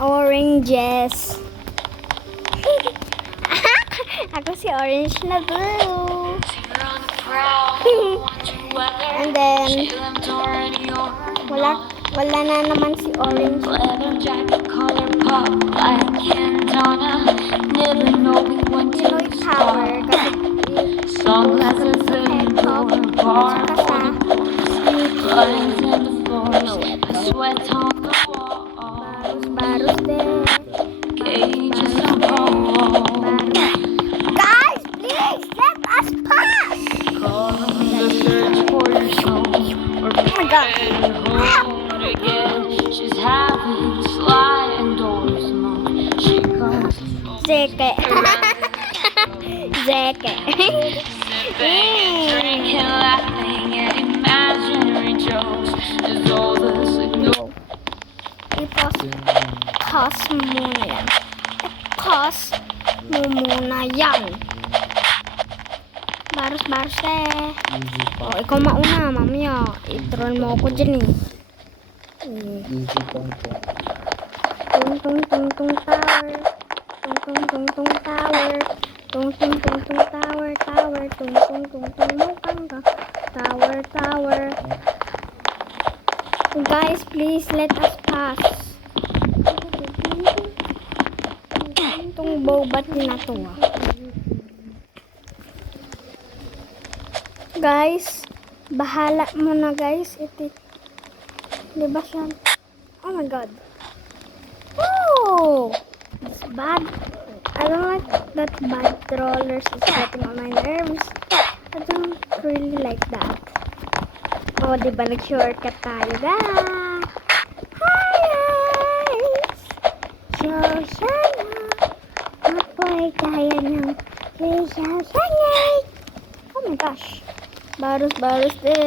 oranges. Ako si orange na blue. And then, wala na naman si orange. Pinoy Tower kasi Barus din. Guys, please let us pass. Oh my God. Zeke. Zeke. I-pause mo muna yan. I-pause mo muna yan. Barus eh. Oh, ikaw mauna, mamaya. I-troll mo ako dyan eh. Tung tung tung tung tower. Tung tung tung tung tower. Tung tung tung tung tower. Tower. Tung tung tung tung mukang ka. Tower, tower. Guys, please let us pass. Itong bobat na to. Guys, bahala mo na guys. Ito. Diba siya? Oh my God. Oh! It's bad. I don't like that bad trollers is getting on my nerves. I don't really like that. Oh, diba nag-shortcut tayo, guys? Hi, guys! So, sana mapoy tayo ng sasangay. Oh my gosh. Barus de.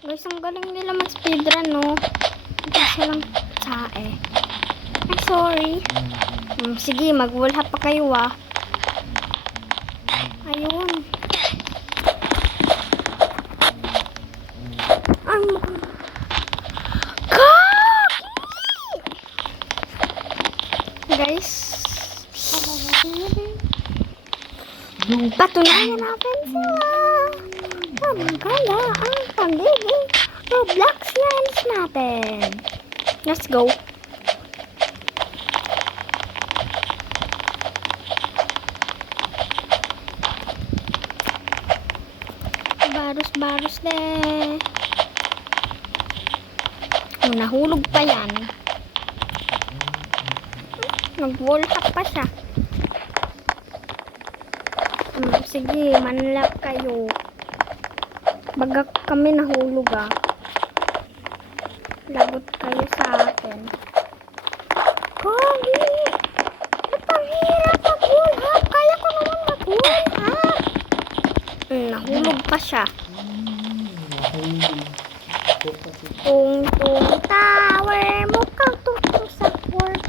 Guys, ang galing nila mag-speedrun, no? Hindi silang sae. I'm sorry. Sige, mag-wallha pa kayo, ah. Ayun. Guys, patunayan natin sila. Maganda ang pagiging Roblox lines natin. Let's go. Barus de. Nahulog pa yan. Nag-wall hack pa siya. Sige, manlap kayo. Bagak kami nahulog, ah. Lagot kayo sa akin. Kogi! Napahirap mag-wall hack. Kaya ko naman mag-wall hack. Nahulog pa siya. Tung tower. Mukhang tung sa court.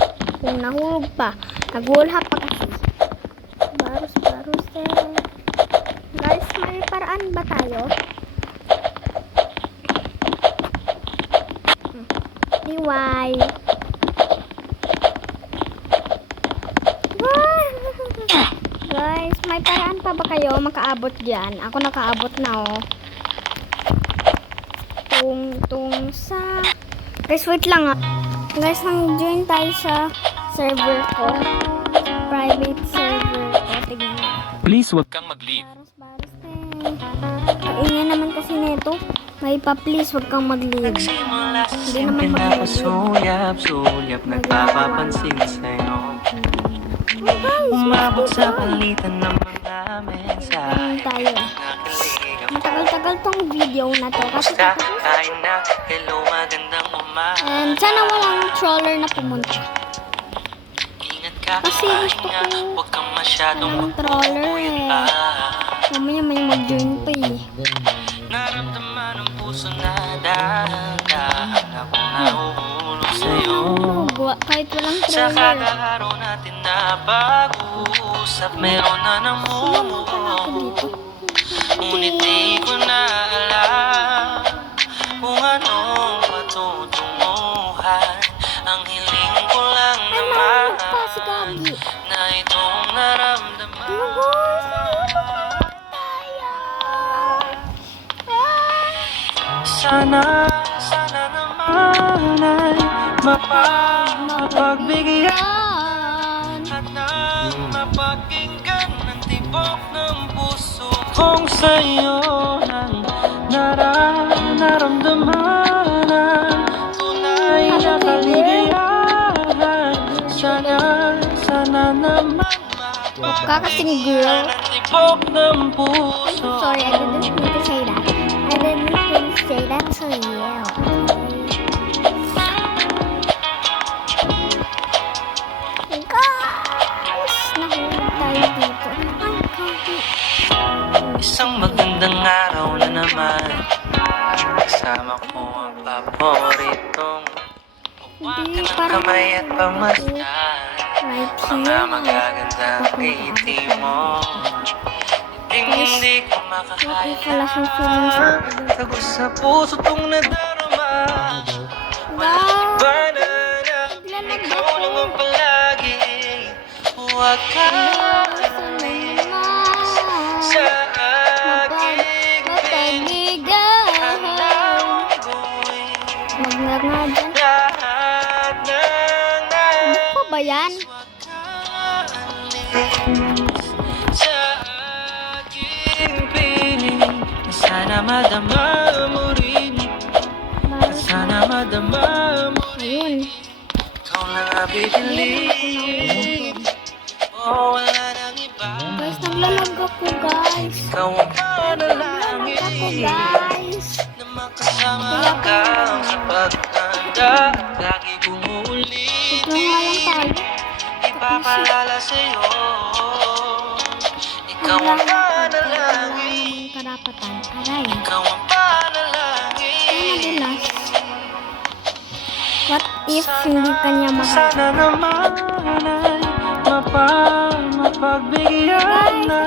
Kung nahulog pa. Nag-wall hack pa kasi. Barus eh. Guys, may paraan ba tayo? Why? Guys, may paraan pa ba kayo makaabot dyan? Ako nakaabot na, oh. Tung sa... Guys, wait lang, ah. Guys, nang-join tayo sa server ko. Private server ko. Tignan mo. Please, wag kang mag-leave. Barus kaingay naman kasi nito. May pa-please, wag kang mag-leave. Hindi naman Sulyap, nagpapapansin sa'yo. Umabot sa palitan ng mga mensahe. Tayo. Matagal-tagal tong video na to. Kasi and sana walang troller na pumunta. Kasi gusto ko walang troller eh. Mamaya may mag-join pa eh. Naramdaman ang puso na dahan-dahan ako nahuhulog sa'yo. Kahit walang Sa troller. kada araw natin na pag-uusap, meron na namumuo. Ngunit di ko na alam Sana naman ay mapagbigyan at nang mapakinggan ng tibok ng puso kong sa'yo nang nararamdaman ang tunay na kaligayahan. Sana naman Kakasing girl. ang tibok ng puso. Sorry, I didn't mean to say that. I didn't mean to say that to you. Guys, nahulog tayo dito. Ay, kahit. Isang magandang araw na naman, kasama ko ang paboritong Hindi, huwakan ng parang kamay at pamasdan right mga here. magagandang ngiti mo. Hindi ko Wala makakaya siyang feelings. tagos sa puso tong nadarama. Walang iba na ikaw lang ang palagi. Huwag ka sa aking Mapanigan. handang gawin Magnar nga dyan. lahat ng Ano pa ba yan? sa aking piling. Sana madama mo rin, sana madama mo Ayun. ikaw lang ang pipiliin. Oh, wala nang iba, Guys, naglalag ako, guys. ikaw ang Naglalag ako, panalangin guys. na makasama ka sa pagtanda. Lagi kong Ito nga lang uulitin, tayo. ipapaalala sa'yo, ikaw ang panalangin, Karapatan. Aray. ikaw ang Ano panalangin. madulas? What if hindi kanya mahal? Sana naman ay mapagbigyan na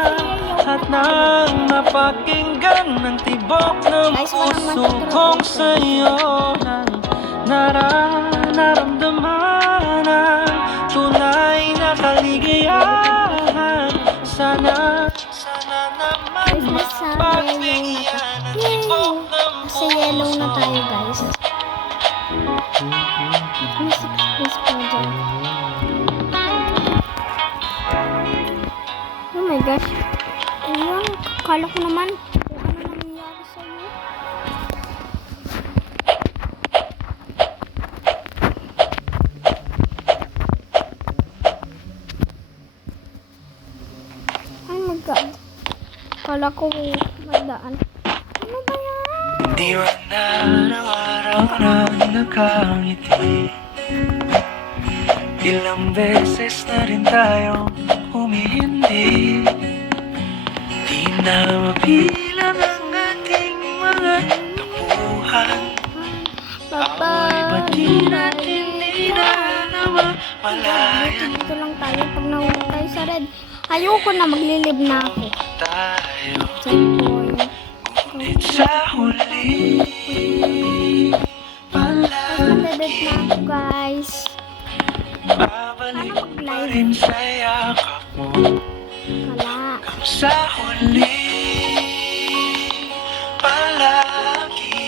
at nang mapakinggan ng tibok ng Guys, walang puso matuturo kong dito. sa'yo nang nararamdaman ang tunay na kaligayahan. Sana naman Guys, nasa yellow na mapagbigyan ng tayo. tibok ng Nasa yellow na puso. tayo, guys. Music please po dyan. Oh my gosh. Ayun, kala ko naman kung ano nangyayari sa'yo. Oh my god. Kala ko magdaan. Ano ba yan? Di ba na araw-araw na nakangiti? Ilang beses na rin tayong humihindi. Di na mabilang ang ating mga tampuhan. Ako'y ba't di natin mawalayan Dito lang tayo pag nahulog tayo sa red. Ayoko na, maglilib na ako. tayo? Checkpoint. Ngunit sa huli Nadadet na ako, guys. babalik pa rin sa yakap mo. Wala. Sa huli palagi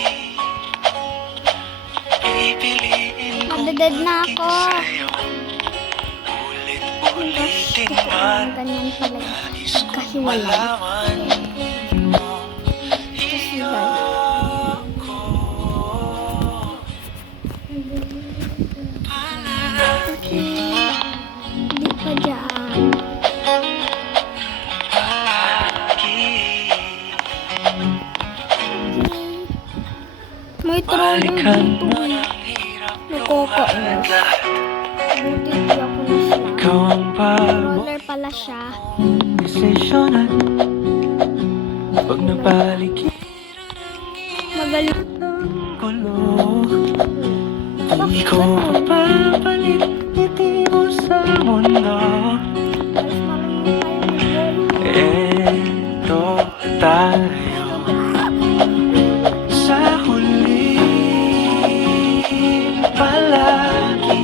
pipiliin ko Nadadet na ako. sa'yo. Ulit-ulitin man Ganyan pala. nais kong Pagkahiwalay. malaman mo. Iyoko palagi, Hindi pa dyan. palagi. May trolling Balikan dito. mo ng hirap Nakoko. lumalag lahat. Buti di ako na siya. Ikaw ang Roller pala siya. desisyon at pag napaligid Magaling. ng gulo, di ko mapapalit ngiti mo sa mundo. Guys, marunong tayo mag-roll. Eto tayo sa huli palagi,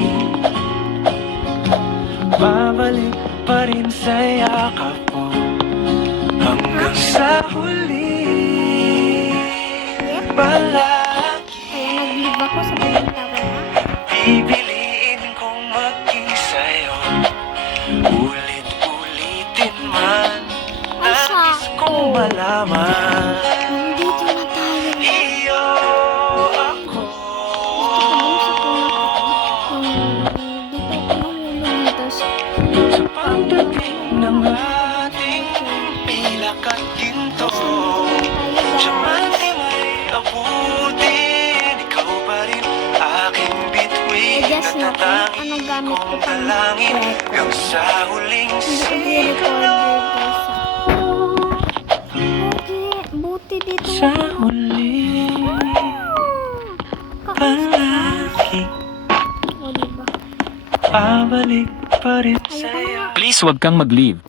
babalik pa rin sa yakap mo hanggang sa huli palagi. Pipiliin kong maging sa'yo. Ulit-ulitin man, Ay, nais sakto. kong malaman. Nandito na tayo. Iyo ako. Sa pagdating ng ating pilak at ginto, Diamante may abutin, ikaw pa rin aking bituin. I-guess mo kung anong gamit ko Kong pang dalangin record. hanggang sa huling Hindi ko sigaw. Okay, buti dito. Sa huli, palagi O, diba? babalik pa rin Ayoko sa'yo. na. Please wag kang mag-leave.